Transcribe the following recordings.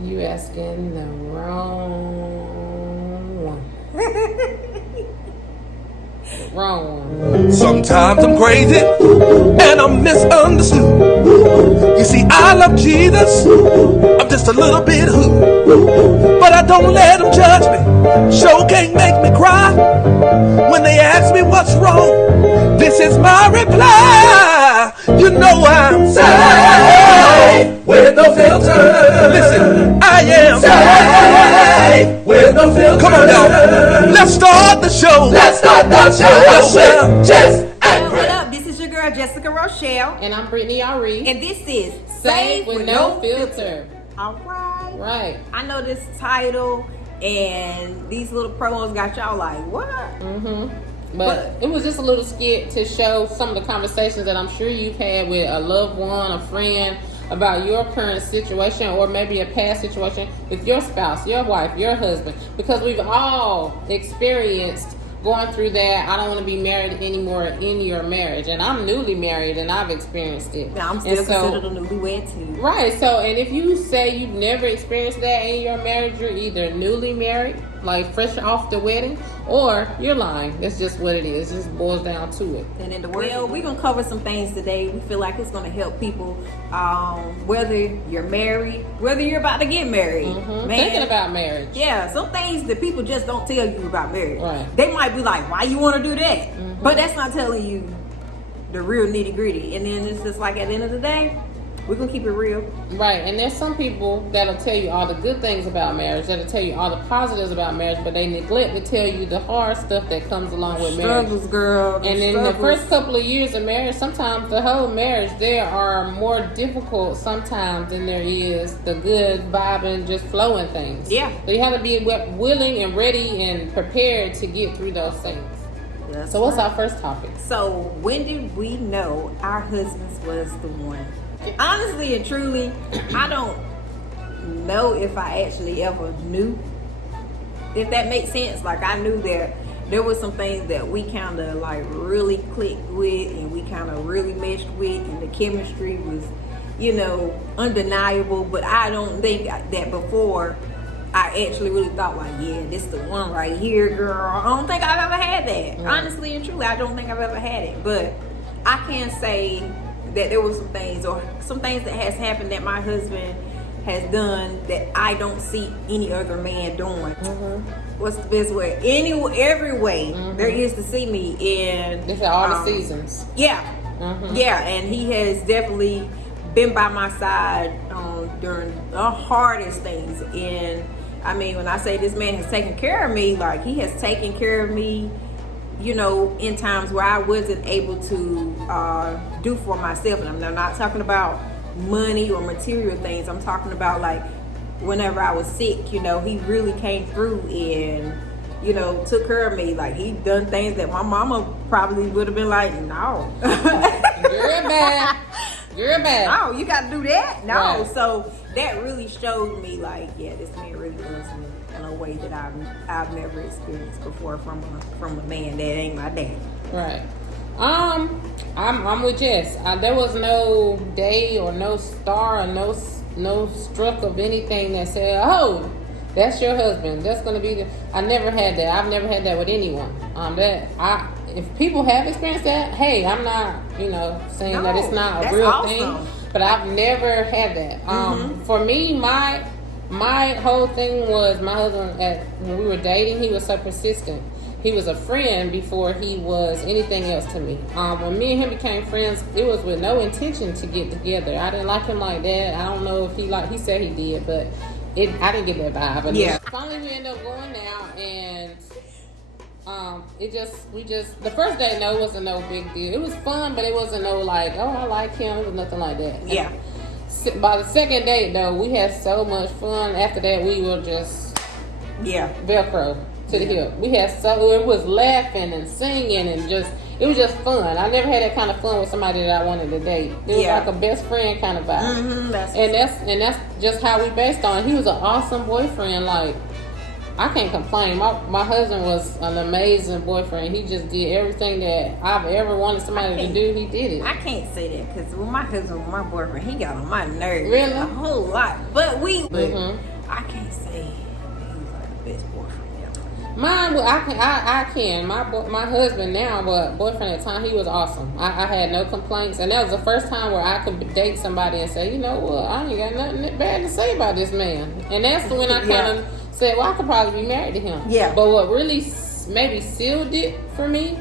You asking the wrong one. The wrong one. Sometimes I'm crazy and I'm misunderstood. You see, I love Jesus. I'm just a little bit hood. But I don't let them judge me. Sure can't make me cry. When they ask me what's wrong, this is my reply. You know I'm saved with no filter. Listen, I am saved with no filter. Come on now, let's start the show. Let's start the show. Just what up? This is your girl Jessica Rochelle, And I'm Brittany Ari. and this is Save with no filter. All right. Right. I know this title and these little promos got y'all like, what? But it was just a little skit to show some of the conversations that I'm sure you've had with a loved one, a friend, about your current situation or maybe a past situation with your spouse, your wife, your husband. Because we've all experienced going through that. I don't want to be married anymore in your marriage. And I'm newly married and I've experienced it. Now I'm still considered a newlywed too. Right. So, and if you say you've never experienced that in your marriage, you're either newly married, like fresh off the wedding, or you're lying. That's just what it is. It just boils down to it. And in the world, we're gonna cover some things today. We feel like it's gonna help people, whether you're married, whether you're about to get married, Thinking about marriage. Yeah, some things that people just don't tell you about marriage. Right. They might be like, "Why you want to do that?" But that's not telling you the real nitty gritty. And then it's just like at the end of the day, we're gonna keep it real. Right, and there's some people that'll tell you all the good things about marriage, that'll tell you all the positives about marriage, but they neglect to tell you the hard stuff that comes along with marriage. Struggles, girl. And in the first couple of years of marriage, sometimes the whole marriage, there are more difficult sometimes than there is the good vibing, just flowing things. Yeah. So you have to be willing and ready and prepared to get through those things. That's So what's right. our first topic? So when did we know our husbands was the one? Honestly and truly, I don't know if I actually ever knew. If that makes sense. Like I knew that there was some things that we kind of like really clicked with and we kind of really meshed with, and the chemistry was, undeniable. But I don't think that before I actually really thought like, yeah, this the one right here, girl. I don't think I've ever had that. Honestly and truly, I don't think I've ever had it. But I can say that there was some things that has happened that my husband has done that I don't see any other man doing. What's the best way? Every way there is to see me in. This is all the seasons. Yeah, yeah, and he has definitely been by my side during the hardest things. And I mean, when I say this man has taken care of me, like he has taken care of me, in times where I wasn't able to do for myself. And I'm not talking about money or material things. I'm talking about like whenever I was sick, he really came through and, took care of me. Like he done things that my mama probably would have been like, no. You're bad. You're bad. No, you got to do that? No. Right. So that really showed me like, yeah, this man really loves me in a way that I've never experienced before from a man that ain't my dad. Right. I'm with Jess. There was no day or no star or no stroke of anything that said, "Oh, that's your husband." That's gonna be I never had that. I've never had that with anyone. If people have experienced that, hey, I'm not, saying that it's not a real thing. But I've never had that. For me, my whole thing was my husband. When we were dating, he was so persistent. He was a friend before he was anything else to me. When me and him became friends, it was with no intention to get together. I didn't like him like that. I don't know if he said he did, but I didn't get that vibe. And finally we ended up going out, and the first day, no, it wasn't no big deal. It was fun, but it wasn't no like, oh, I like him. It was nothing like that. Yeah. And by the second date, though, we had so much fun. After that, we were just Velcro to the hip. It was laughing and singing and it was just fun. I never had that kind of fun with somebody that I wanted to date. It was like a best friend kind of vibe. That's just how we based on. He was an awesome boyfriend. Like I can't complain. My husband was an amazing boyfriend. He just did everything that I've ever wanted somebody to do. He did it. I can't say that because when my husband was my boyfriend, he got on my nerves. Really? A whole lot. But Mhm. I can't say he was like the best boyfriend ever. Mine, I can. My husband now, but boyfriend at the time, he was awesome. I had no complaints, and that was the first time where I could date somebody and say, you know what, I ain't got nothing bad to say about this man. And that's when I kind of said, well, I could probably be married to him. Yeah. But what really maybe sealed it for me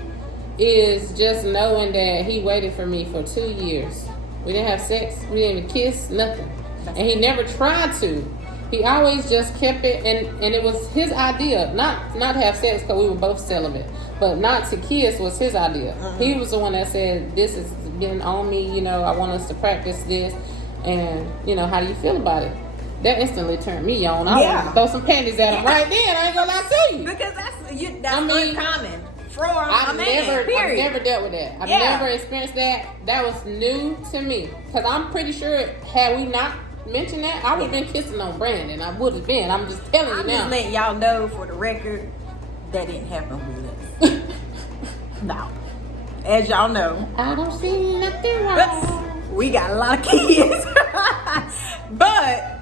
is just knowing that he waited for me for 2 years. We didn't have sex. We didn't even kiss. Nothing. And he never tried to. He always just kept it, and it was his idea, not to have sex because we were both celibate, but not to kiss was his idea. He was the one that said, this has been on me, you know, I want us to practice this, and, you know, how do you feel about it? That instantly turned me on. I wanted to throw some panties at him right then. I ain't gonna lie to you. Because that's uncommon. I've never dealt with that. I've never experienced that. That was new to me. Because I'm pretty sure had we not mentioned that, I would have been kissing on Brandon. I would have been. I'm just telling you now. I'm just letting y'all know for the record, that didn't happen with us. No. As y'all know. I don't see nothing wrong. We got a lot of kids. But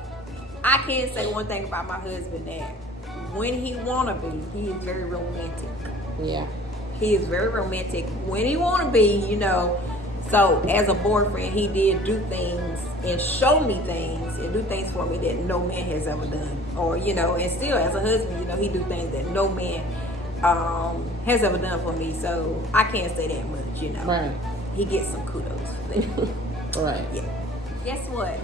I can say one thing about my husband, that when he wanna be, he is very romantic. Yeah. He is very romantic when he want to be, you know. So as a boyfriend, he did do things and show me things and do things for me that no man has ever done. Or, you know, and still as a husband, you know, he do things that no man has ever done for me. So I can't say that much, you know. Right. He gets some kudos for that. Right. Yeah. Guess what?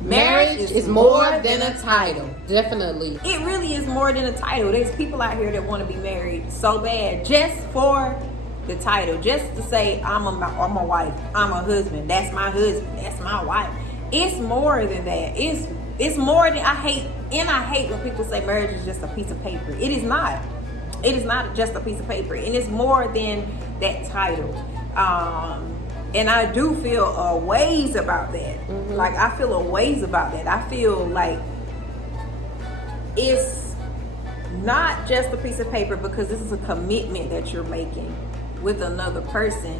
Marriage is more than a title. Definitely. It really is more than a title. There's people out here that want to be married so bad just for the title, just to say I'm a wife, I'm a husband, that's my husband, that's my wife. It's more than that. It's more than I hate when people say marriage is just a piece of paper. It is not. It is not just a piece of paper, and it's more than that title. And I do feel a ways about that. Mm-hmm. Like, I feel a ways about that. I feel like it's not just a piece of paper, because this is a commitment that you're making with another person.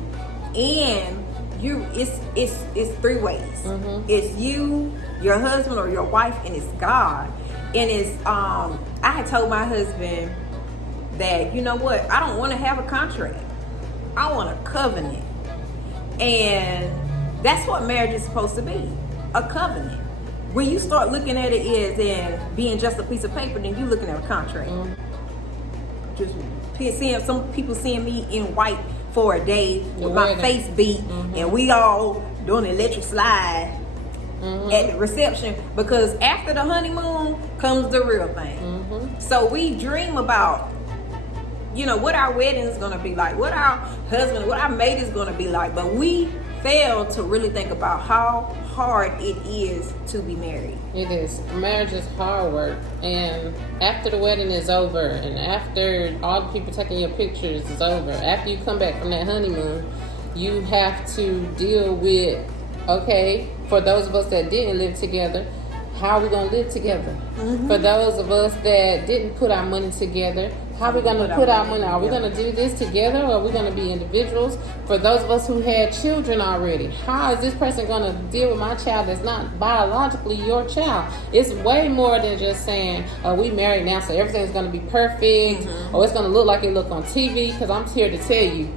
And it's three ways. Mm-hmm. It's you, your husband or your wife, and it's God. And it's I had told my husband that, you know what, I don't want to have a contract. I want a covenant. And that's what marriage is supposed to be, a covenant. When you start looking at it as in being just a piece of paper, then you're looking at a contract. Mm-hmm. Just seeing some people seeing me in white for a day with my face beat, mm-hmm. and we all doing the electric slide mm-hmm. at the reception, because after the honeymoon comes the real thing. Mm-hmm. So we dream about, you know, what our wedding is going to be like, what our husband, what our mate is going to be like. But we fail to really think about how hard it is to be married. It is. Marriage is hard work. And after the wedding is over, and after all the people taking your pictures is over, after you come back from that honeymoon, you have to deal with, okay, for those of us that didn't live together, how are we going to live together? Mm-hmm. For those of us that didn't put our money together, how are we going to put our money? Are we going to do this together, or are we going to be individuals? For those of us who had children already, how is this person going to deal with my child that's not biologically your child? It's way more than just saying, oh, we married now, so everything's going to be perfect, mm-hmm. or it's going to look like it looked on TV, because I'm here to tell you,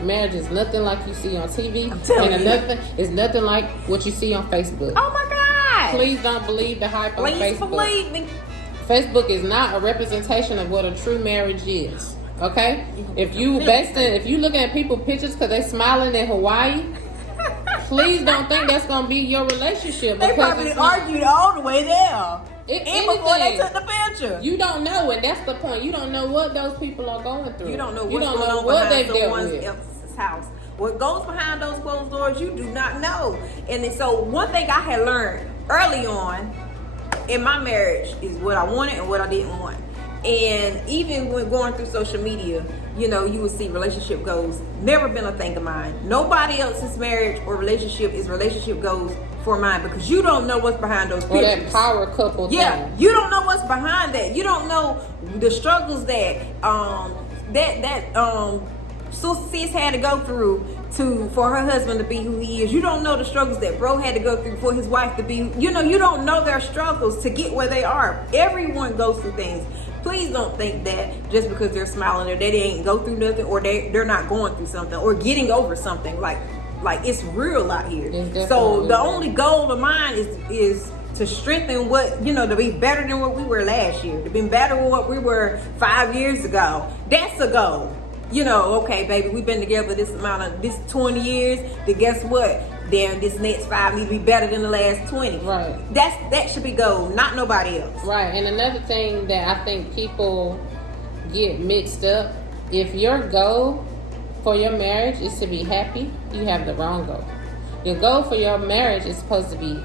marriage is nothing like you see on TV, and it's nothing like what you see on Facebook. Oh my God! Please don't believe the hype on Facebook. Please believe me. Facebook is not a representation of what a true marriage is. Okay? If you looking at people's pictures because they smiling in Hawaii, please don't think that's gonna be your relationship. They probably argued all the way there. Even before they took the picture. You don't know, and that's the point. You don't know what those people are going through. You don't know what's going on behind someone else's house. What goes behind those closed doors, you do not know. And so one thing I had learned early on in my marriage is what I wanted and what I didn't want. And even when going through social media, you know, you will see relationship goals. Never been a thing of mine. Nobody else's marriage or relationship goals for mine, because you don't know what's behind those pictures. Or that power couple Yeah, thing. you don't know what's behind that. You don't know the struggles that sis had to go through for her husband to be who he is. You don't know the struggles that bro had to go through for his wife to be. You know, you don't know their struggles to get where they are. Everyone goes through things. Please don't think that just because they're smiling or they didn't go through nothing, or they're not going through something or getting over something. Like it's real out here. So the only goal of mine is to strengthen to be better than what we were last year, to be better than what we were 5 years ago. That's a goal. Okay, baby, we've been together this 20 years. Then guess what? Then this next 5 need to be better than the last 20. Right. That should be goal, not nobody else. Right. And another thing that I think people get mixed up, if your goal for your marriage is to be happy, you have the wrong goal. Your goal for your marriage is supposed to be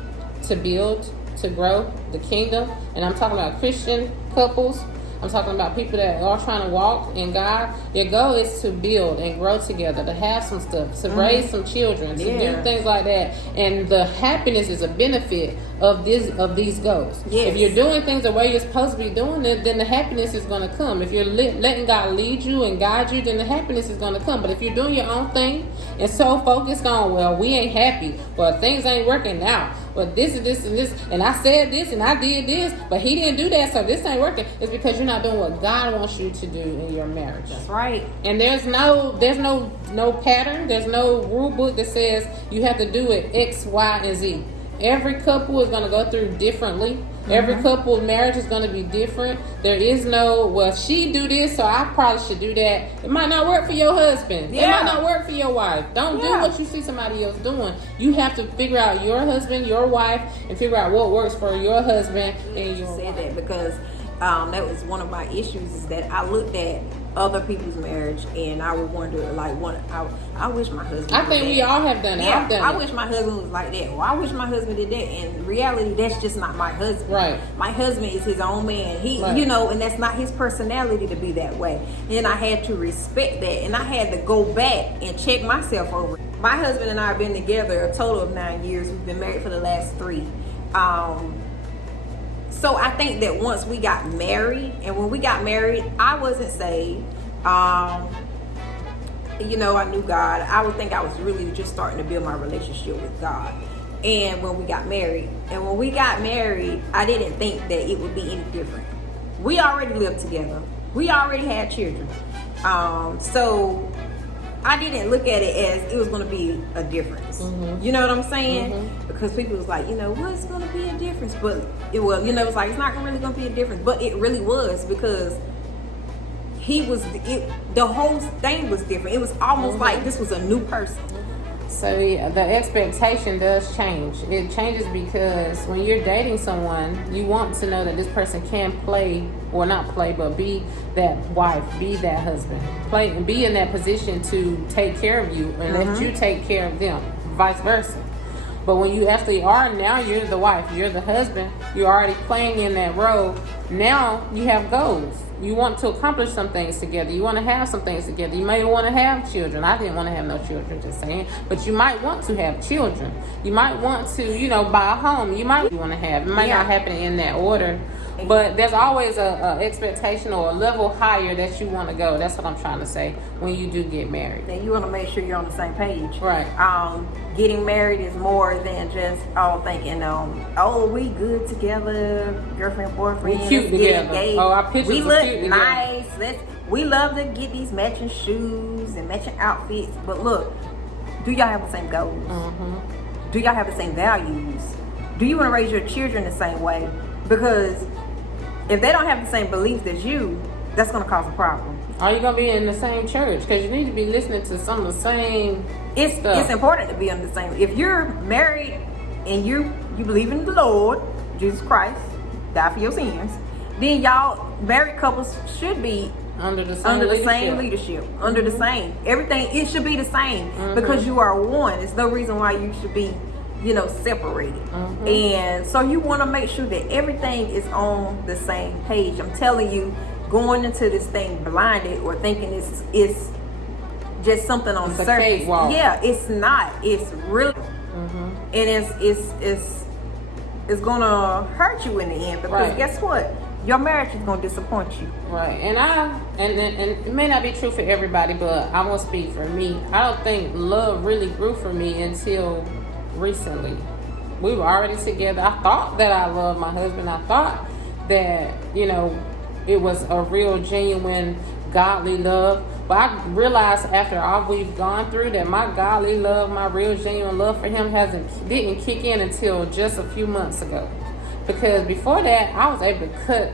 to build, to grow the kingdom. And I'm talking about Christian couples. I'm talking about people that are trying to walk in God. Your goal is to build and grow together, to have some stuff, to raise some children, to do things like that. And the happiness is a benefit of these goals. Yes. If you're doing things the way you're supposed to be doing it, then the happiness is going to come. If you're letting God lead you and guide you, then the happiness is going to come. But if you're doing your own thing and so focused on, well, we ain't happy, well, things ain't working out, but this and this and this, and I said this and I did this, but he didn't do that, so this ain't working. It's because you're not doing what God wants you to do in your marriage. That's right. And there's no pattern, there's no rule book that says you have to do it X, Y, and Z. Every couple is going to go through differently. Every couple marriage is going to be different. There is no, well, she do this, so I probably should do that. It might not work for your husband. It might not work for your wife. Don't do what you see somebody else doing. You have to figure out your husband, your wife, and figure out what works for your husband and your wife. That because that was one of my issues, is that I looked at other people's marriage and I would wonder, I wish my husband I think we all have done it. Yeah, I've done I it. wish my husband was like that. Well, I wish my husband did that. And in reality, that's just not my husband. Right. My husband is his own man. He, Right. and that's not his personality to be that way. And I had to respect that, and I had to go back and check myself over. My husband and I have been together a total of 9 years. We've been married for the last 3. So I think that once we got married, and when we got married, I wasn't saved. I knew God. I would think I was really just starting to build my relationship with God. And when we got married, I didn't think that it would be any different. We already lived together. We already had children. So I didn't look at it as it was going to be a difference. Mm-hmm. You know what I'm saying? Mm-hmm. Because people was like, what's going to be a difference? But it was, it's like, it's not really going to be a difference. But it really was, because the whole thing was different. It was almost like this was a new person. So the expectation does change. It changes because when you're dating someone, you want to know that this person can play, or not play, but be that wife, be that husband, play and be in that position to take care of you and let you take care of them, vice versa. But when you actually are, now you're the wife, you're the husband, you're already playing in that role. Now you have goals. You want to accomplish some things together. You want to have some things together. You may want to have children. I didn't want to have no children, just saying. But you might want to have children. You might want to, buy a home. You might want to have. It might not happen in that order. But there's always a expectation or a level higher that you want to go. That's what I'm trying to say when you do get married. And you want to make sure you're on the same page. Right. Getting married is more than just thinking, we good together, girlfriend, boyfriend, we cute together. Engaged. Our pictures we are look cute nice. We love to get these matching shoes and matching outfits. But look, do y'all have the same goals? Mm-hmm. Do y'all have the same values? Do you want to raise your children the same way? Because if they don't have the same beliefs as you, that's going to cause a problem. Are you going to be in the same church? Because you need to be listening to some of the same stuff. It's important to be on the same. If you're married and you believe in the Lord, Jesus Christ, died for your sins, then y'all married couples should be under the same leadership, under the same. Everything, it should be the same because you are one. There's no reason why you should be separated. And so you want to make sure that everything is on the same page. I'm telling you, going into this thing blinded or thinking it's just something on It's a surface. cakewalk. Yeah, it's not. It's real, and it's gonna hurt you in the end because Right. guess what? Your marriage is gonna disappoint you. Right, and it may not be true for everybody, but I will speak for me. I don't think love really grew for me until recently. We were already together. I thought that I loved my husband. I thought that, you know, it was a real, genuine, godly love. But I realized after all we've gone through that my godly love, my real, genuine love for him didn't kick in until just a few months ago. Because before that, I was able to cut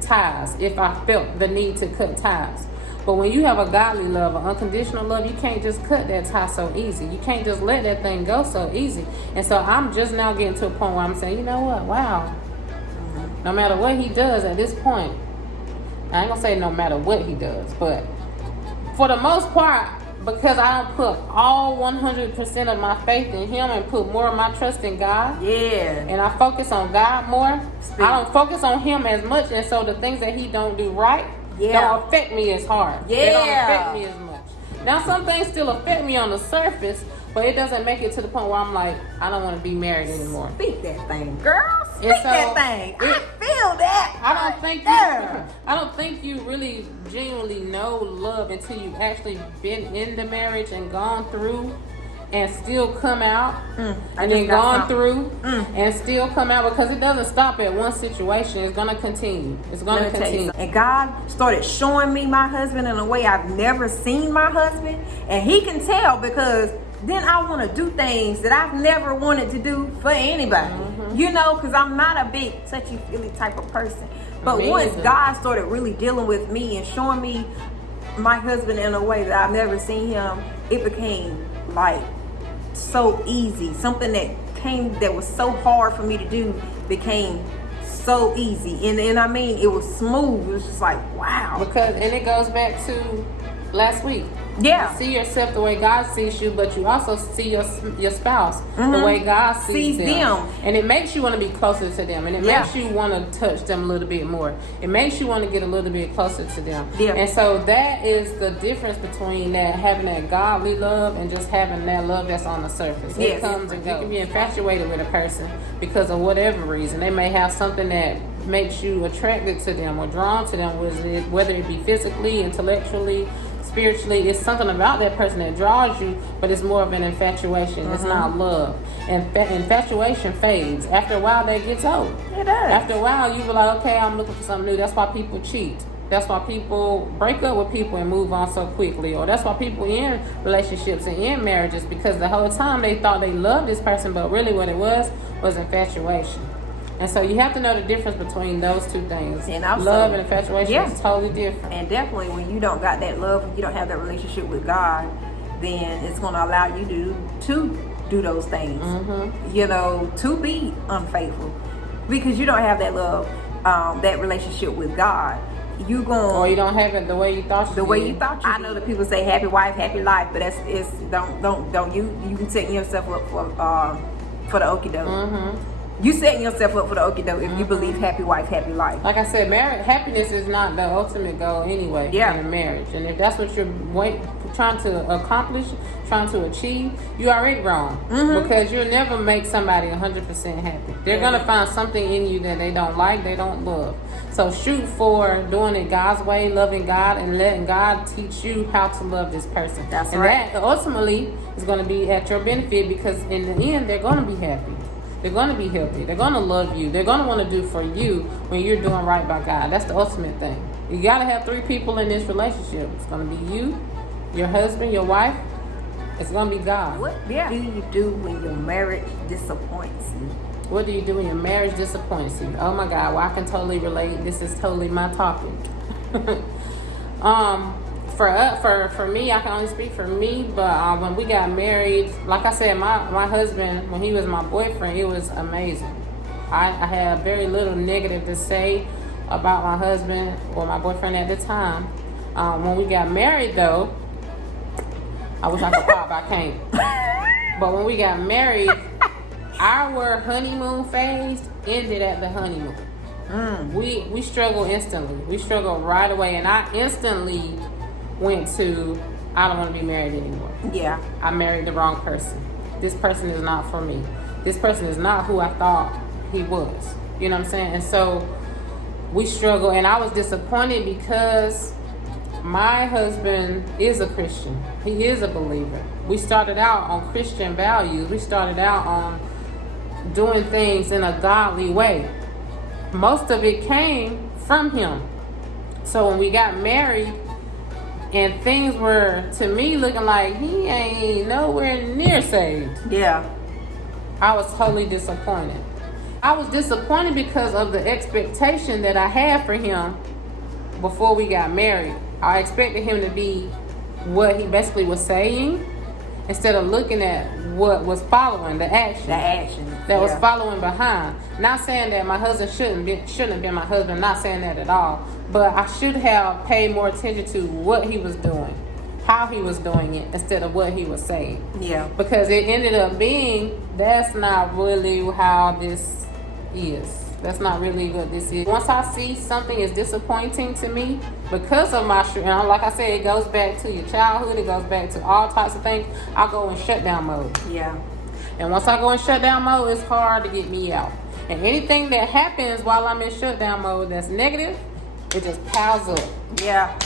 ties if I felt the need to cut ties. But when you have a godly love, an unconditional love, you can't just cut that tie so easy. You can't just let that thing go so easy. And so I'm just now getting to a point where I'm saying, you know what? Wow. No matter what he does at this point, I ain't gonna say no matter what he does, but for the most part, because I don't put all 100% of my faith in him and put more of my trust in God, Yeah. and I focus on God more, I don't focus on him as much, and so the things that he don't do right don't affect me as hard. They don't affect me as much. Now some things still affect me on the surface, but it doesn't make it to the point where I'm like, I don't want to be married anymore. Speak that thing, girl. Speak And so that thing. I feel that. I don't think you really genuinely know love until you've actually been in the marriage and gone through and still come out and then gone through and still come out, because it doesn't stop at one situation. It's going to continue. It's going to continue. And God started showing me my husband in a way I've never seen my husband. And he can tell, because then I want to do things that I've never wanted to do for anybody. You know, because I'm not a big touchy-feely type of person. But once God started really dealing with me and showing me my husband in a way that I've never seen him, it became like so easy. Something that was so hard for me to do became so easy. And I mean, it was smooth. It was just like, wow. And it goes back to last week. Yeah. You see yourself the way God sees you, but you also see your spouse the way God sees them. And it makes you want to be closer to them. And it makes you want to touch them a little bit more. It makes you want to get a little bit closer to them. Yeah. And so that is the difference between that, having that godly love and just having that love that's on the surface. It comes and goes. You can be infatuated with a person because of whatever reason. They may have something that makes you attracted to them or drawn to them, whether it be physically, intellectually, spiritually. It's something about that person that draws you, but it's more of an infatuation. It's not love. And infatuation fades. After a while, that gets old. It does. After a while, you be like, okay, I'm looking for something new. That's why people cheat. That's why people break up with people and move on so quickly. Or that's why people in relationships and in marriages, because the whole time they thought they loved this person, but really what it was infatuation. And so you have to know the difference between those two things. And also, love and infatuation is totally different. And definitely when you don't got that love, when you don't have that relationship with God, then it's going to allow you to do those things. You know, to be unfaithful. Because you don't have that love, that relationship with God. You going, or you don't have it the way you thought you did. I know that people say happy wife, happy life, but don't you can set yourself up for the okie doke. You setting yourself up for the okie doke if you believe happy wife, happy life. Like I said, happiness is not the ultimate goal anyway in a marriage. And if that's what you're trying to accomplish, trying to achieve, you're already wrong. Because you'll never make somebody 100% happy. They're going to find something in you that they don't like, they don't love. So shoot for doing it God's way, loving God, and letting God teach you how to love this person. That's right. And that ultimately is going to be at your benefit, because in the end, they're going to be happy. They're going to be healthy. They're going to love you. They're going to want to do for you when you're doing right by God. That's the ultimate thing. You got to have 3 people in this relationship. It's going to be you, your husband, your wife. It's going to be God. What do you do when your marriage disappoints you? What do you do when your marriage disappoints you? Oh my God, well, I can totally relate. This is totally my topic. For me, I can only speak for me, but when we got married, like I said, my husband, when he was my boyfriend, it was amazing. I had very little negative to say about my husband or my boyfriend at the time. When we got married, though, I wish I could pop, I can't. But when we got married, our honeymoon phase ended at the honeymoon. We struggle instantly. We struggle right away, and I instantly went to, I don't want to be married anymore. Yeah. I married the wrong person. This person is not for me. This person is not who I thought he was. You know what I'm saying? And so we struggle, and I was disappointed because my husband is a Christian. He is a believer. We started out on Christian values. We started out on doing things in a godly way. Most of it came from him. So when we got married and things were, to me, looking like he ain't nowhere near saved, Yeah. I was totally disappointed. I was disappointed because of the expectation that I had for him before we got married. I expected him to be what he basically was saying, instead of looking at what was following, the action. The action. That was following behind. Not saying that my husband shouldn't have been my husband, not saying that at all. But I should have paid more attention to what he was doing, how he was doing it, instead of what he was saying. Yeah. Because it ended up being, that's not really how this is. That's not really what this is. Once I see something is disappointing to me because of my, and like I said, it goes back to your childhood, it goes back to all types of things, I'll go in shutdown mode. Yeah. And once I go in shutdown mode, it's hard to get me out. And anything that happens while I'm in shutdown mode that's negative, it just piles up. Yeah.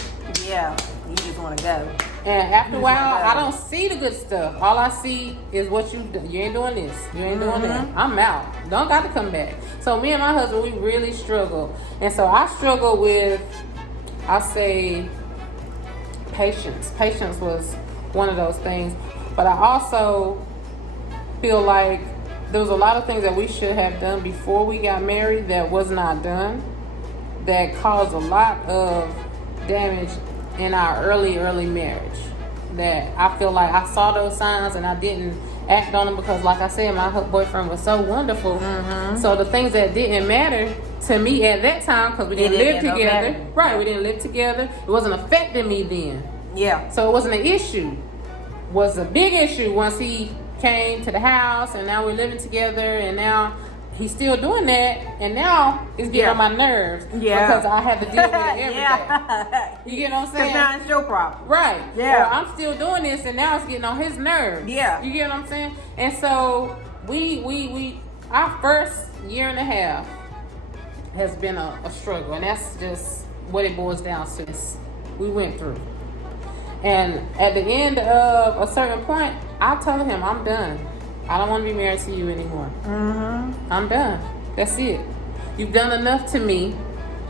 Yeah. You just want to go. And after a while, I don't see the good stuff. All I see is what you do. You ain't doing this. You ain't doing that. I'm out. Don't got to come back. So me and my husband, we really struggle. And so I struggle with, I say, patience. Patience was one of those things. But I also feel like there was a lot of things that we should have done before we got married that was not done, that caused a lot of damage in our early marriage. That I feel like I saw those signs and I didn't act on them because, like I said, my boyfriend was so wonderful. So the things that didn't matter to me at that time, because we didn't live together, right? We didn't live together. It wasn't affecting me then. Yeah. So it wasn't an issue. Was a big issue once he came to the house, and now we're living together, and now he's still doing that, and now it's getting on my nerves because I have to deal with it every day. You get what I'm saying? Because now it's your problem. Right. Yeah. Or I'm still doing this, and now it's getting on his nerves. Yeah. You get what I'm saying? And so our first year and a half has been a struggle, and that's just what it boils down to. We went through. And at the end of a certain point, I told him, I'm done. I don't want to be married to you anymore. I'm done. That's it. You've done enough to me,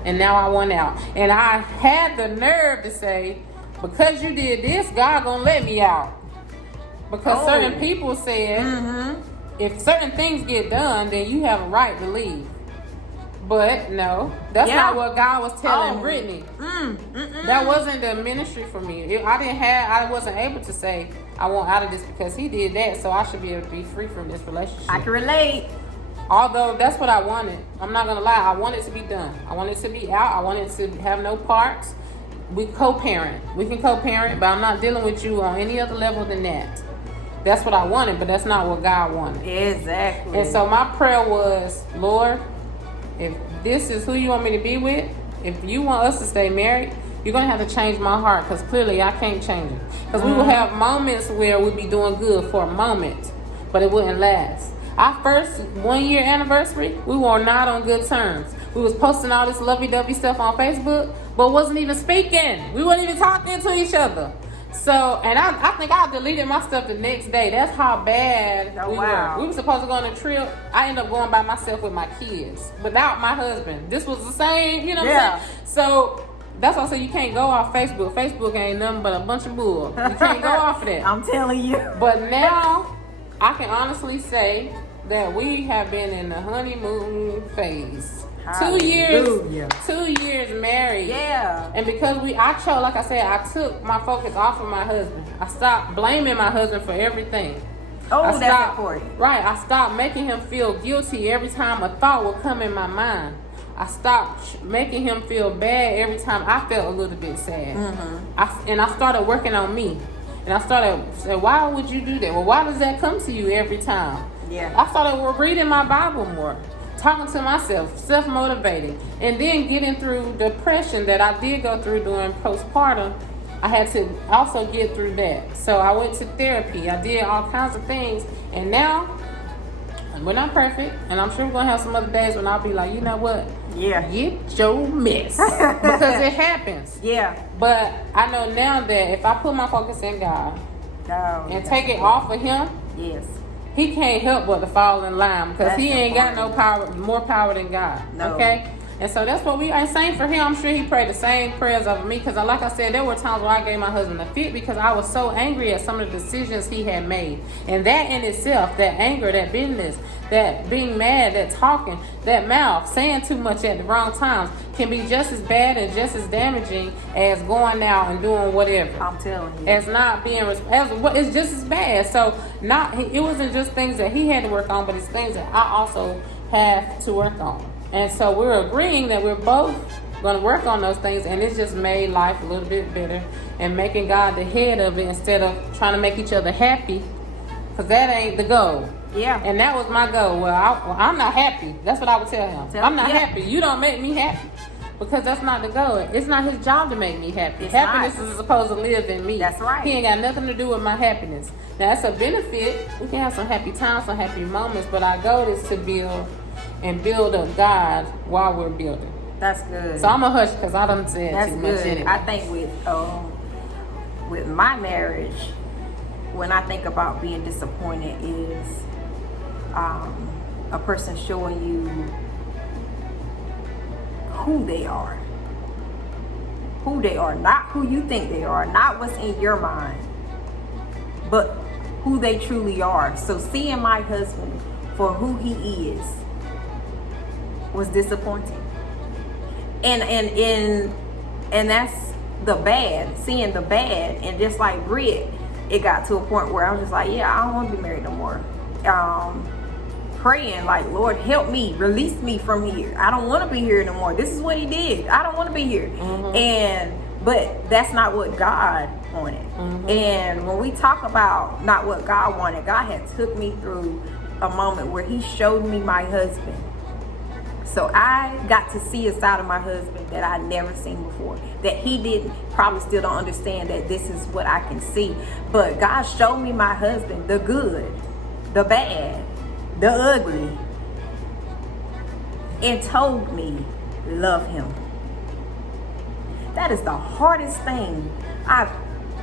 and now I want out. And I had the nerve to say, because you did this, God gonna let me out. Because certain people said, if certain things get done, then you have a right to leave. But no, that's not what God was telling Brittany. That wasn't the ministry for me. I wasn't able to say, I want out of this because he did that, so I should be able to be free from this relationship. I can relate. Although that's what I wanted. I'm not gonna lie, I want it to be done. I want it to be out. I want it to have no parts. We co-parent. We can co-parent, but I'm not dealing with you on any other level than that. That's what I wanted, but that's not what God wanted. Exactly. And so my prayer was, Lord, if this is who you want me to be with, if you want us to stay married, you're going to have to change my heart, because clearly I can't change it. Because we will have moments where we'd be doing good for a moment, but it wouldn't last. Our first 1 year anniversary, we were not on good terms. We was posting all this lovey-dovey stuff on Facebook, but wasn't even speaking. We weren't even talking to each other. So, and I think I deleted my stuff the next day. That's how bad we were. We were supposed to go on a trip. I ended up going by myself with my kids, without my husband. This was the same, you know what I'm saying? So, that's why I say you can't go off Facebook. Facebook ain't nothing but a bunch of bull. You can't go off of that. I'm telling you. But now, I can honestly say that we have been in the honeymoon phase. Hallelujah. 2 years married. Yeah. And because I chose, like I said, I took my focus off of my husband. I stopped blaming my husband for everything. That's important. Right. I stopped making him feel guilty every time a thought would come in my mind. I stopped making him feel bad every time I felt a little bit sad. And I started working on me. And I started saying, why would you do that? Well, why does that come to you every time? Yeah. I started reading my Bible more. talking to myself, self-motivating, and then getting through depression that I did go through during postpartum. I had to also get through that. So I went to therapy. I did all kinds of things. And now, we're not perfect. And I'm sure we're going to have some other days when I'll be like, you know what? Yeah. Get your mess. Because it happens. Yeah. But I know now that if I put my focus in God and take it off of Him, yes, He can't help but to fall in line because He ain't got no power, more power than God. No. Okay? And so that's what we are saying for him. I'm sure he prayed the same prayers over me because, like I said, there were times when I gave my husband a fit because I was so angry at some of the decisions he had made. And that in itself, that anger, that bitterness, that being mad, that talking, that mouth, saying too much at the wrong times can be just as bad and just as damaging as going out and doing whatever. I'm telling you. As not being, it's just as bad. So it wasn't just things that he had to work on, but it's things that I also have to work on. And so we're agreeing that we're both going to work on those things, and it's just made life a little bit better and making God the head of it instead of trying to make each other happy, because that ain't the goal. Yeah. And that was my goal. Well, I'm not happy. That's what I would tell him. I'm not happy. You don't make me happy. Because that's not the goal. It's not his job to make me happy. Happiness is supposed to live in me. That's right. He ain't got nothing to do with my happiness. Now, that's a benefit. We can have some happy times, some happy moments, but our goal is to build up God while we're building. That's good. So I'm a hush because I done said too much anyway. I think with my marriage, when I think about being disappointed, is a person showing you who they are, not who you think they are, not what's in your mind, but who they truly are. So seeing my husband for who he is was disappointing, and that's the bad, seeing the bad. And just like Britt, it got to a point where I was just like, yeah, I don't want to be married no more. Praying like, Lord, help me, release me from here. I don't want to be here no more. This is what he did. I don't want to be here. Mm-hmm. But that's not what God wanted. Mm-hmm. And when we talk about not what God wanted, God had took me through a moment where he showed me my husband. So I got to see a side of my husband that I'd never seen before, that he didn't, probably still don't understand that this is what I can see. But God showed me my husband, the good, the bad, the ugly, and told me, love him. That is the hardest thing I've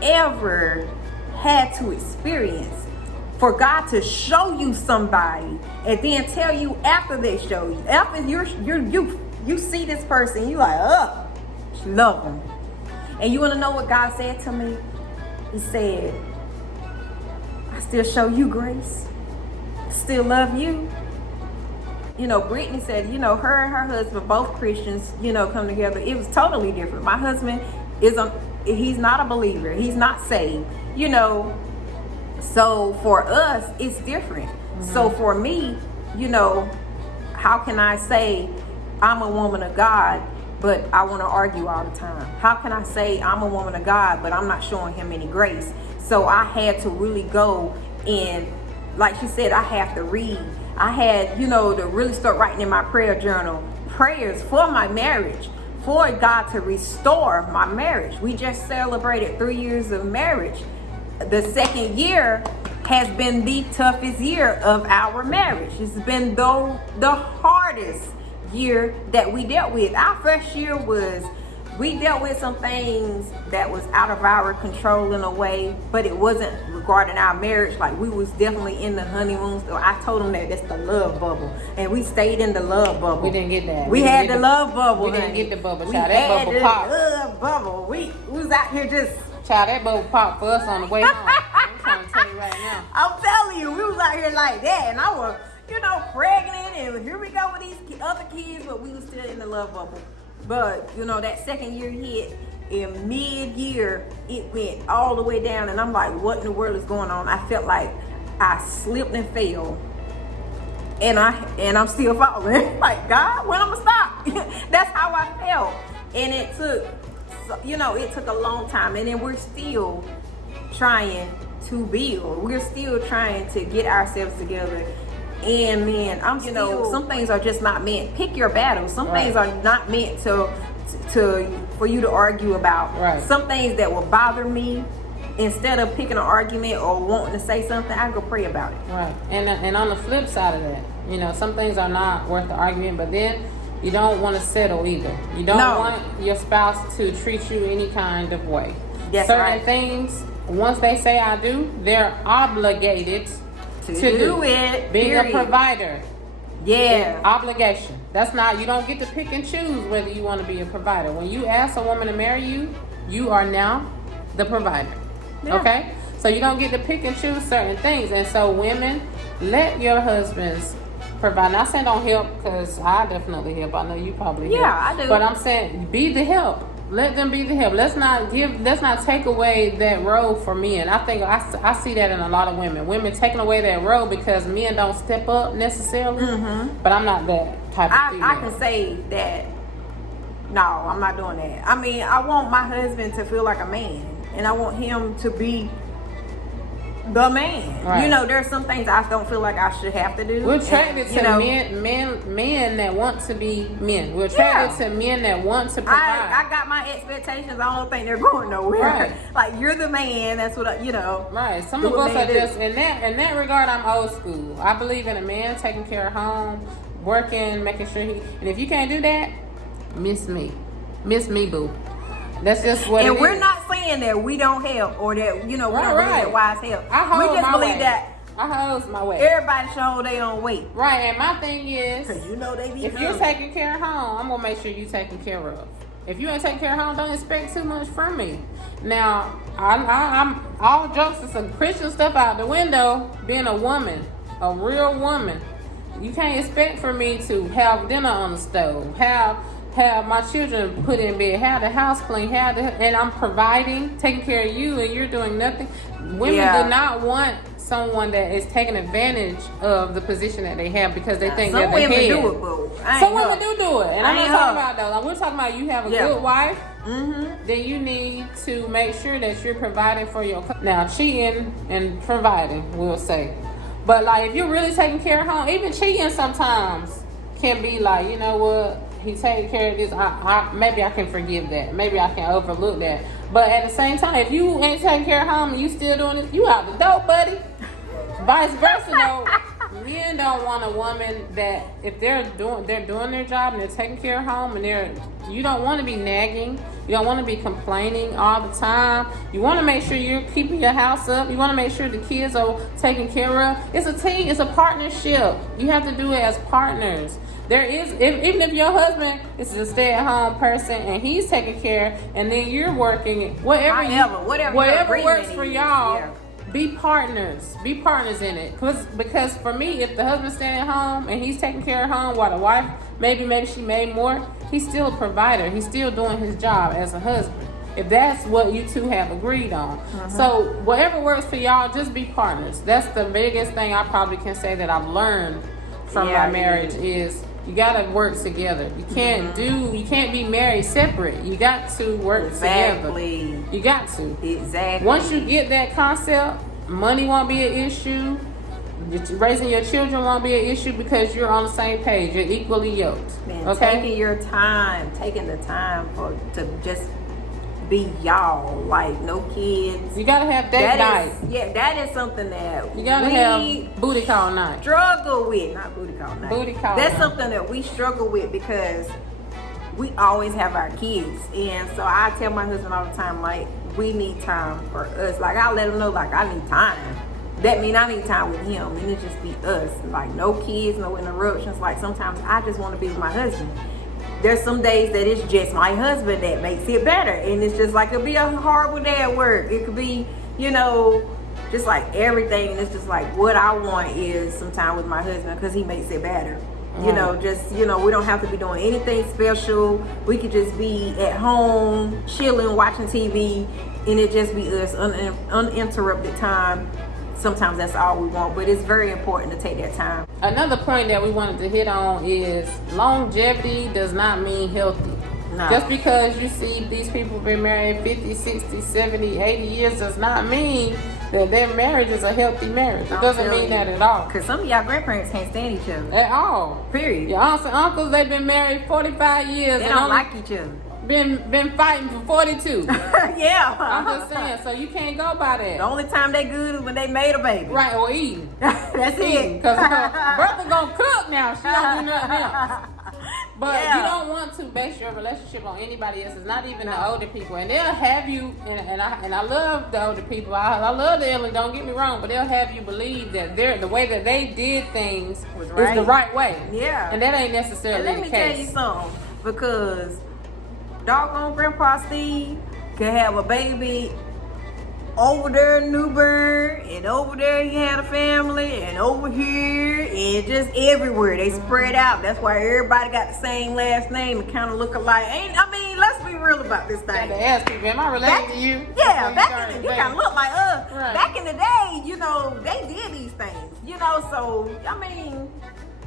ever had to experience. For God to show you somebody and then tell you after they show you, after you see this person, you like, love them. And you want to know what God said to me? He said, I still show you grace. Still love you. You know, Brittany said, her and her husband, both Christians, come together. It was totally different. My husband he's not a believer. He's not saved, So for us, it's different. Mm-hmm. So for me, how can I say I'm a woman of God, but I want to argue all the time? How can I say I'm a woman of God, but I'm not showing him any grace? So I had to really go in. Like she said, I have to read. I had, to really start writing in my prayer journal prayers for my marriage, for God to restore my marriage. We just celebrated 3 years of marriage. The second year has been the toughest year of our marriage. It's been the hardest year that we dealt with. Our first year we dealt with some things that was out of our control in a way, but it wasn't regarding our marriage. Like, we was definitely in the honeymoon. So I told him that that's the love bubble, and we stayed in the love bubble. We didn't get that. We had the love bubble. We didn't get the bubble. We Child, that had bubble the popped. love bubble. We was out here just. Child, that bubble popped for us on the way home. I'm trying to tell you right now. I'm telling you, we was out here like that, and I was, pregnant, and here we go with these other kids, but we was still in the love bubble. But, that second year hit, in mid-year, it went all the way down, and I'm like, what in the world is going on? I felt like I slipped and fell, and I'm still falling. Like, God, when I'm gonna stop? That's how I felt. And it took a long time, and then we're still trying to build. We're still trying to get ourselves together and men, some things are just not meant. Pick your battles. Some things are not meant to for you to argue about. Right. Some things that will bother me, instead of picking an argument or wanting to say something, I go pray about it. Right. And on the flip side of that, some things are not worth the argument, but then you don't want to settle either. You don't want your spouse to treat you any kind of way. That's Certain right. things, once they say I do, they're obligated to do it. Being period. a provider. Yeah. Obligation. That's not, you don't get to pick and choose whether you want to be a provider. When you ask a woman to marry you, you are now the provider. Yeah. Okay? So you don't get to pick and choose certain things. And so women, let your husbands provide. Not saying don't help, because I definitely help. I know you probably help. Yeah, I do. But I'm saying be the help. Let them be the help. Let's not take away that role for men. I think I see that in a lot of women. Women taking away that role because men don't step up necessarily. Mm-hmm. But I'm not that type of female. I can say that, no, I'm not doing that. I mean, I want my husband to feel like a man, and I want him to be the man. Right. There's some things I don't feel like I should have to do. We're attracted And, to men that want to be men. We're attracted to men that want to provide. I got my expectations. I don't think they're going nowhere. Right. Like, you're the man. That's what Right. Some do of what us men are do. just in that regard. I'm old school. I believe in a man taking care of home, working, making sure and if you can't do that, miss me, boo. That's just what. And it we're is. not saying that we don't help or that we don't believe that wives help. I hold We just my believe weight. that I holds my weight. everybody should hold their own weight. Right. And my thing is, Cause they be if you're hungry. taking care of home, I'm gonna make sure you're taken care of. If you ain't taking care of home, don't expect too much from me. Now, I'm all jokes and some Christian stuff out the window. Being a woman, a real woman, you can't expect for me to have dinner on the stove, have my children put in bed, have the house clean, and I'm providing, taking care of you, and you're doing nothing. Women do not want someone that is taking advantage of the position that they have because they think Some they're the women head. do it, boo. Some women do it, and I'm not ain't talking her. about those. We're talking about you have a good wife. Mm-hmm. Then you need to make sure that you're providing for your. Now, cheating and providing, we'll say, but like if you're really taking care of home, even cheating sometimes can be like, you know what, he taking care of this. Maybe I can forgive that. Maybe I can overlook that. But at the same time, if you ain't taking care of home and you still doing this, you out the door, buddy. Vice versa, though. Men don't want a woman that if they're doing their job and they're taking care of home and you don't want to be nagging, you don't want to be complaining all the time. You want to make sure you're keeping your house up. You want to make sure the kids are taken care of. It's a team. It's a partnership. You have to do it as partners. There is, even if your husband is a stay-at-home person and he's taking care, and then you're working, whatever works for y'all. Yeah. Be partners in it, because for me, if the husband's staying at home and he's taking care of home while the wife maybe she made more, he's still a provider. He's still doing his job as a husband, if that's what you two have agreed on. So whatever works for y'all, just be partners. That's the biggest thing I probably can say that I've learned from my marriage is you gotta work together. You can't be married separate. You got to work together. You got to. Exactly. Once you get that concept, money won't be an issue. Raising your children won't be an issue because you're on the same page. You're equally yoked. Man, okay? taking the time to just be y'all, like no kids. You gotta have date night. That is something that You gotta have booty call night. struggle with. Not booty call night. Booty call That's night. something that we struggle with because we always have our kids, and so I tell my husband all the time, like, we need time for us. Like, I let him know, like, I need time. That means I need time with him, and it just be us. Like, no kids, no interruptions. Like, sometimes I just want to be with my husband. There's some days that it's just my husband that makes it better, and it's just like, it'll be a horrible day at work. It could be, just like everything, and it's just like what I want is some time with my husband because he makes it better. We don't have to be doing anything special. We could just be at home, chilling, watching TV, and it just be us, uninterrupted time. Sometimes that's all we want, but it's very important to take that time. Another point that we wanted to hit on is longevity does not mean healthy. No. Just because you see these people been married 50, 60, 70, 80 years does not mean that their marriage is a healthy marriage. It doesn't mean that at all. Because some of y'all grandparents can't stand each other. At all. Period. Your aunts and uncles, they've been married 45 years. They and don't like each other. Been fighting for 42. Yeah. I'm just saying, so you can't go by The that. only time they good is when they made a baby. Right, or eating. That's it. Because Bertha gonna cook now. She don't do nothing else. But Yeah. you don't want to base your relationship on anybody else's, not even the older people. And they'll have you, and I love the older people. I love the elderly, don't get me wrong, but they'll have you believe that the way that they did things is the right way. Yeah. And that ain't necessarily And let the me case. tell you something, because doggone Grandpa Steve can have a baby over there in New Bern, and over there he had a family, and over here, and just everywhere. They spread out. That's why everybody got the same last name and kind of look alike. Let's be real about this thing. They ask people, am I related to you? Yeah, Before back in the, you start kind of look like us. Right. Back in the day, they did these things. So,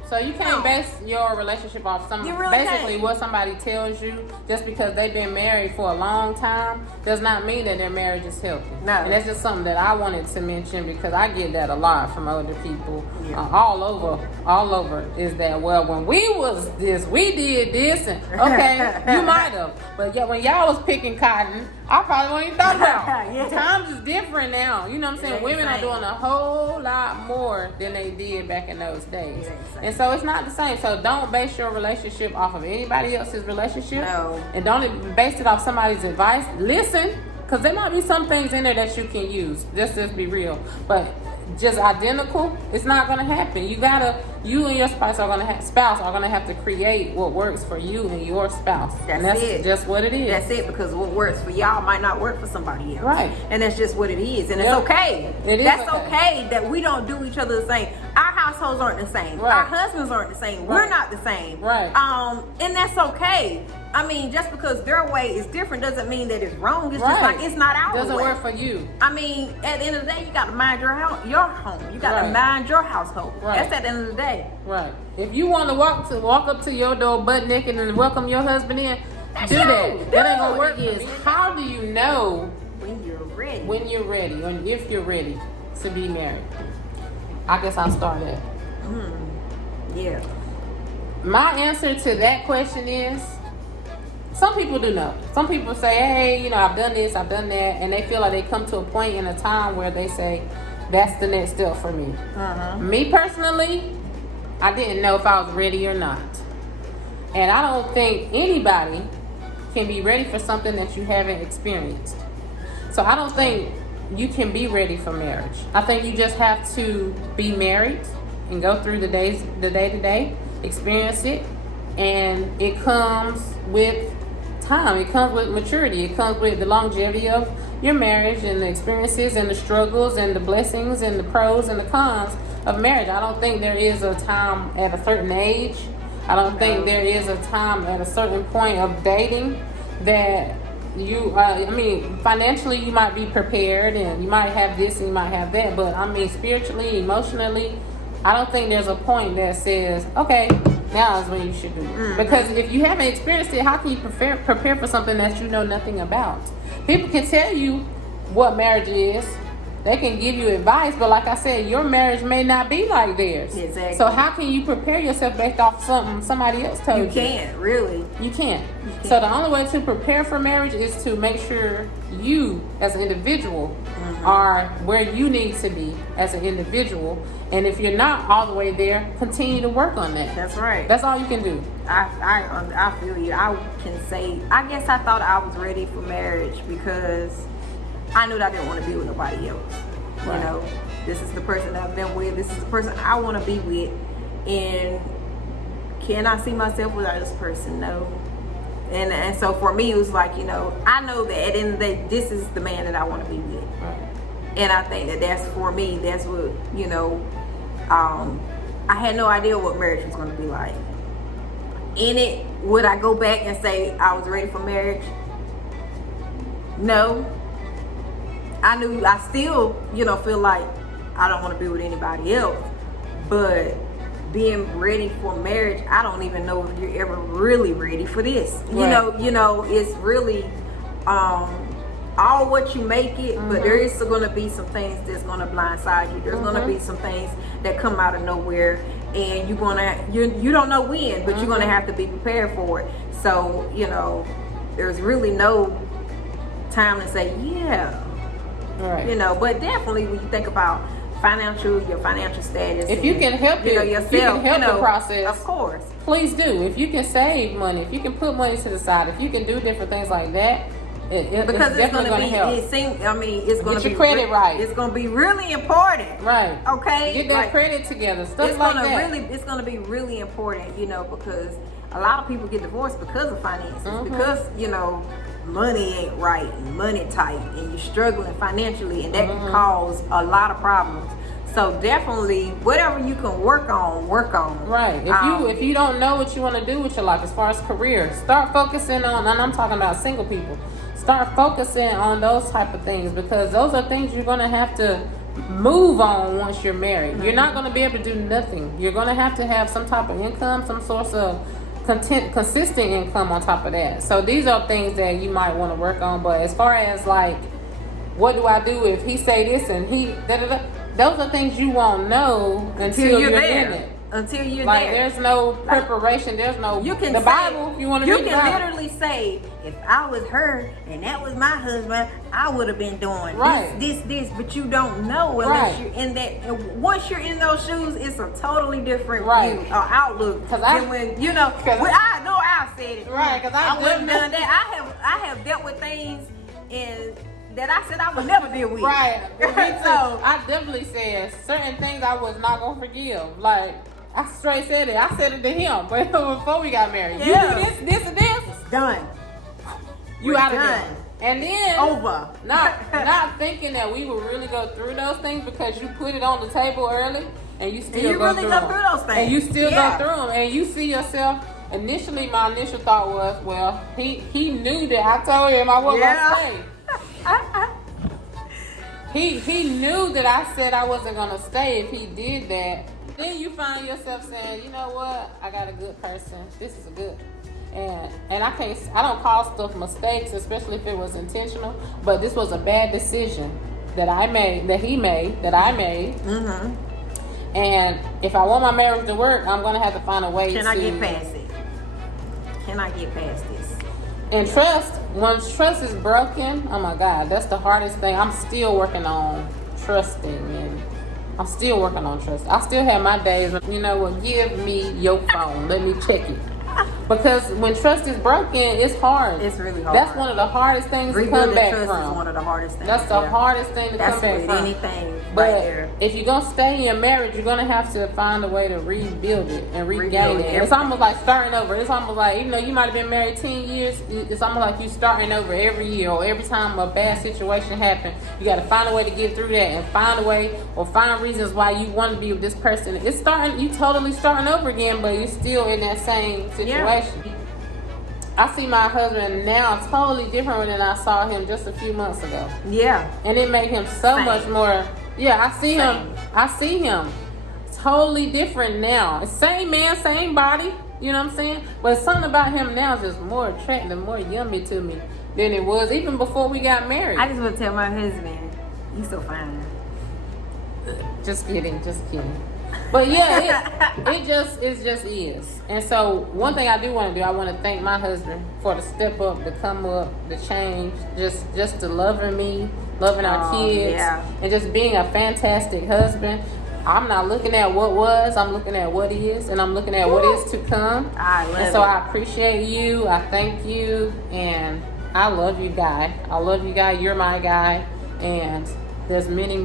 So you can't base your relationship off You really basically can't. what somebody tells you. Just because they've been married for a long time does not mean that their marriage is healthy. No. And that's just something that I wanted to mention, because I get that a lot from older people, Yeah. all over. Is that, well, when we was this, we did this, and okay, you might have, but yeah, when y'all was picking cotton, I probably wouldn't even thought about. Yeah. Times is different now. You know what I'm saying? ain't Women the are same. doing a whole lot more than they did back in those days. It ain't the same. And so it's not the same. So don't base your relationship off of anybody else's relationship. No. And don't base it off somebody's advice. Listen, because there might be some things in there that you can use. Just be real. But just identical, it's not going to happen. You and your spouse are going to have to create what works for you and your spouse. And that's it. just what it is. That's it, because what works for y'all might not work for somebody else. Right. And that's just what it is. And Yep. it's okay. It is That's okay. okay that we don't do each other the same. Our households aren't the same. Right. Our husbands aren't the same. We're Right. not the same. Right. And that's okay. Just because their way is different doesn't mean that it's wrong. It's just like it's not our Doesn't way. work for you. At the end of the day, you got to mind your home. You got to Right. mind your household. Right. That's at the end of the day. Right. If you want to walk up to your door butt naked and welcome your husband in, do you. that. That ain't gonna Do work. it. Is how do you know When you're ready. when you're ready, or if you're ready to be married? I guess I'll start there. Yeah. My answer to that question is, some people do know. Some people say, hey, I've done this, I've done that, and they feel like they come to a point in a time where they say, that's the next step for me. Me personally, I didn't know if I was ready or not. And I don't think anybody can be ready for something that you haven't experienced. So I don't think you can be ready for marriage. I think you just have to be married and go through the day-to-day, experience it, and it comes with time. It comes with maturity. It comes with the longevity of your marriage and the experiences and the struggles and the blessings and the pros and the cons of marriage. I don't think there is a time at a certain age. I don't think there is a time at a certain point of dating that financially you might be prepared and you might have this and you might have that, but spiritually, emotionally, I don't think there's a point that says, okay, now is when you should do it. Because if you haven't experienced it, how can you prepare for something that you know nothing about? People can tell you what marriage is. They can give you advice, but like I said, your marriage may not be like theirs. Exactly. So how can you prepare yourself based off something somebody else told you? You can't, really. You can't. So the only way to prepare for marriage is to make sure you, as an individual, are where you need to be as an individual. And if you're not all the way there, continue to work on that. That's right. That's all you can do. I feel you. I can say, I guess I thought I was ready for marriage because I knew that I didn't want to be with nobody else. Right. This is the person that I've been with. This is the person I want to be with. And can I see myself without this person? No. And so for me, it was like, I know that at the end of the day, this is the man that I want to be with. Right. And I think that that's for me. That's what, I had no idea what marriage was going to be like. In it, would I go back and say I was ready for marriage? No. I still, feel like I don't want to be with anybody else. But being ready for marriage, I don't even know if you're ever really ready for this. Right. It's really, all what you make it, but there is going to be some things that's going to blindside you. There's going to be some things that come out of nowhere, and you don't know when, but you're going to have to be prepared for it. So, you know, there's really no time to say, yeah, Right. you know, but definitely when you think about your financial status, if you can help it, yourself, if you can help the process, of course, please do. If you can save money, if you can put money to the side, if you can do different things like that, because it's going to be, help. it's going to Get be your credit right. It's going to be really important, Right. Okay, Get that credit together. Stuff like that. It's going to be really important, you know, because a lot of people get divorced because of finances, because you know, money ain't right and money tight, and you're struggling financially, and that can cause a lot of problems. So definitely, whatever you can work on. Right. If you don't know what you want to do with your life as far as career, start focusing on. And I'm talking about single people. Start focusing on those type of things, because those are things you're gonna have to move on once you're married. You're not gonna be able to do nothing. You're gonna have to have some type of income, some source of consistent income on top of that. So these are things that you might want to work on. But as far as like, what do I do if he say this and he those are things you won't know until you're there. in it. Until you're like, there. There's no preparation. There's no you can the say, Bible. If you want to read the Bible. You can literally say, if I was her and that was my husband, I would have been doing this. But you don't know unless you're in that. And once you're in those shoes, it's a totally different view or outlook. Than when you know. I know I said it. Right. Because I wouldn't done that. I have dealt with things that I said I would never deal with. Right. So I definitely said certain things I was not gonna forgive. Like, I straight said it. I said it to him, but before we got married. Yeah. You do this, and this. It's done. You out of there. And then over. Not thinking that we would really go through those things, because you put it on the table early, and you still go through those things. And you still go through them, and you see yourself. Initially, my initial thought was, well, he knew that I told him I wasn't gonna stay. He knew that I said I wasn't gonna stay if he did that. Then you find yourself saying, you know what? I got a good person. This is a good. And I don't call stuff mistakes, especially if it was intentional. But this was a bad decision that I made, that he made, that I made. Mm-hmm. And if I want my marriage to work, I'm gonna have to find a way. Can I get past it? Can I get past this? And trust, once trust is broken, oh my God, that's the hardest thing. I'm still working on trusting, and I'm still working on trust. I still have my days, you know what, give me your phone. Let me check it. Because when trust is broken, it's hard. It's really hard. That's one of the hardest things to come back trust from. Is one of the hardest things. That's the hardest thing to come back from. Anything But right there. if you're going to stay in your marriage, you're going to have to find a way to rebuild it and regain it. It's almost like starting over. It's almost like, even though you might have been married 10 years, it's almost like you starting over every year, or every time a bad situation happens. You got to find a way to get through that, and find a way or find reasons why you want to be with this person. It's starting, you totally starting over again, but you're still in that same situation. Yeah. I see my husband now totally different than I saw him just a few months ago. Yeah. And it made him so much more. Yeah, I see him totally different now. Same man, same body, you know what I'm saying? But something about him now is just more attractive, more yummy to me than it was even before we got married. I just want to tell my husband, you so fine. Just kidding. But yeah, it just is. And so one thing I do want to do, I want to thank my husband for the step up, to come up, the change, just to loving me, loving our kids, and just being a fantastic husband. I'm not looking at what was, I'm looking at what is, and I'm looking at what is to come. I love it. I appreciate you, I thank you, and I love you, Guy. You're my guy, and there's many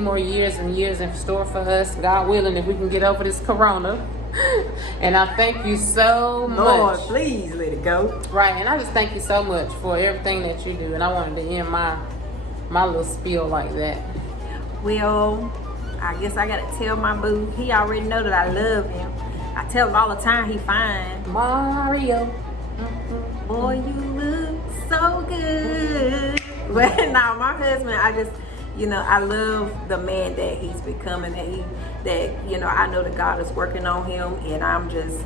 more years and years in store for us, God willing, if we can get over this corona. And I thank you so much. Lord, please let it go. Right, and I just thank you so much for everything that you do. And I wanted to end my little spiel like that. Well, I guess I gotta tell my boo, he already know that I love him. I tell him all the time he fine. Mario. Mm-hmm. Boy, you look so good. But now my husband, I love the man that he's becoming, I know that God is working on him, and I'm just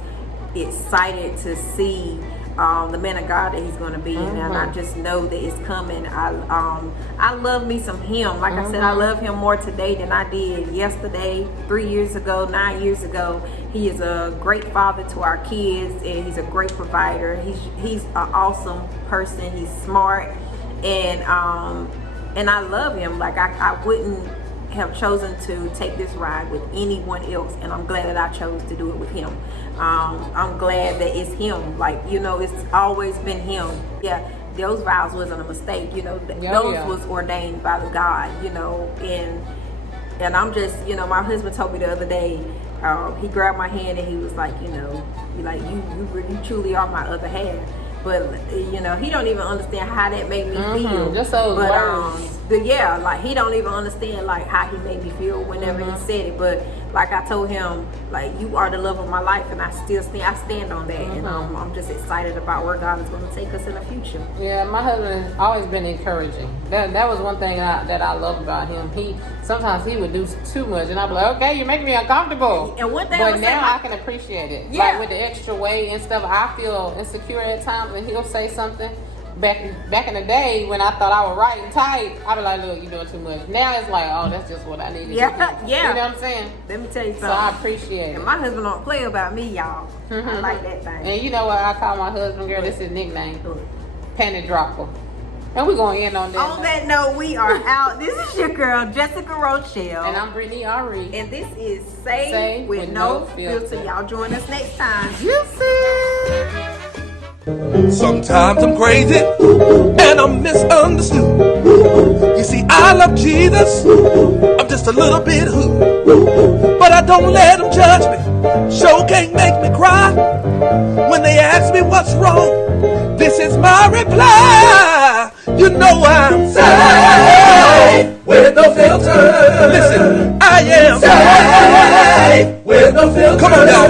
excited to see the man of God that he's going to be, and I just know that it's coming. I love me some him. Like I said, I love him more today than I did yesterday, 3 years ago, 9 years ago. He is a great father to our kids, and he's a great provider. He's an awesome person. He's smart, and I love him. Like I wouldn't have chosen to take this ride with anyone else, and I'm glad that I chose to do it with him. I'm glad that it's him. Like, you know, it's always been him. Yeah, those vows wasn't a mistake. You know, those was ordained by the God. You know, and I'm just, you know, my husband told me the other day. He grabbed my hand and he was like, you know, you truly are my other half. But you know, he don't even understand how that made me feel. Just those words. But yeah, like he don't even understand like how he made me feel whenever he said it. But like I told him, like, you are the love of my life, and I stand on that. And I'm just excited about where God is going to take us in the future. Yeah, my husband has always been encouraging. That was one thing that I love about him. Sometimes he would do too much, and I'd be like, okay, you make me uncomfortable. And one thing, but now I can appreciate it. Yeah. Like with the extra weight and stuff, I feel insecure at times, and he'll say something. Back in the day when I thought I was right and tight, I'd be like, look, you're doing too much. Now it's like, oh, that's just what I needed to do. Yeah. You know what I'm saying? Let me tell you something. So I appreciate it. And my husband don't play about me, y'all. I like that thing. And you know what I call my husband, girl? This is his nickname. Panty Dropper. And we're going to end on that. On that note, we are out. This is your girl, Jessica Rochelle. And I'm Brittany Ari. And this is Say with No Filter. Y'all join us next time. You Sometimes I'm crazy and I'm misunderstood. You see, I love Jesus, I'm just a little bit hood. But I don't let him judge me, sure can't make me cry. When they ask me what's wrong, this is my reply. You know I'm safe with no filter. Listen, I am safe with no filter. Come on now.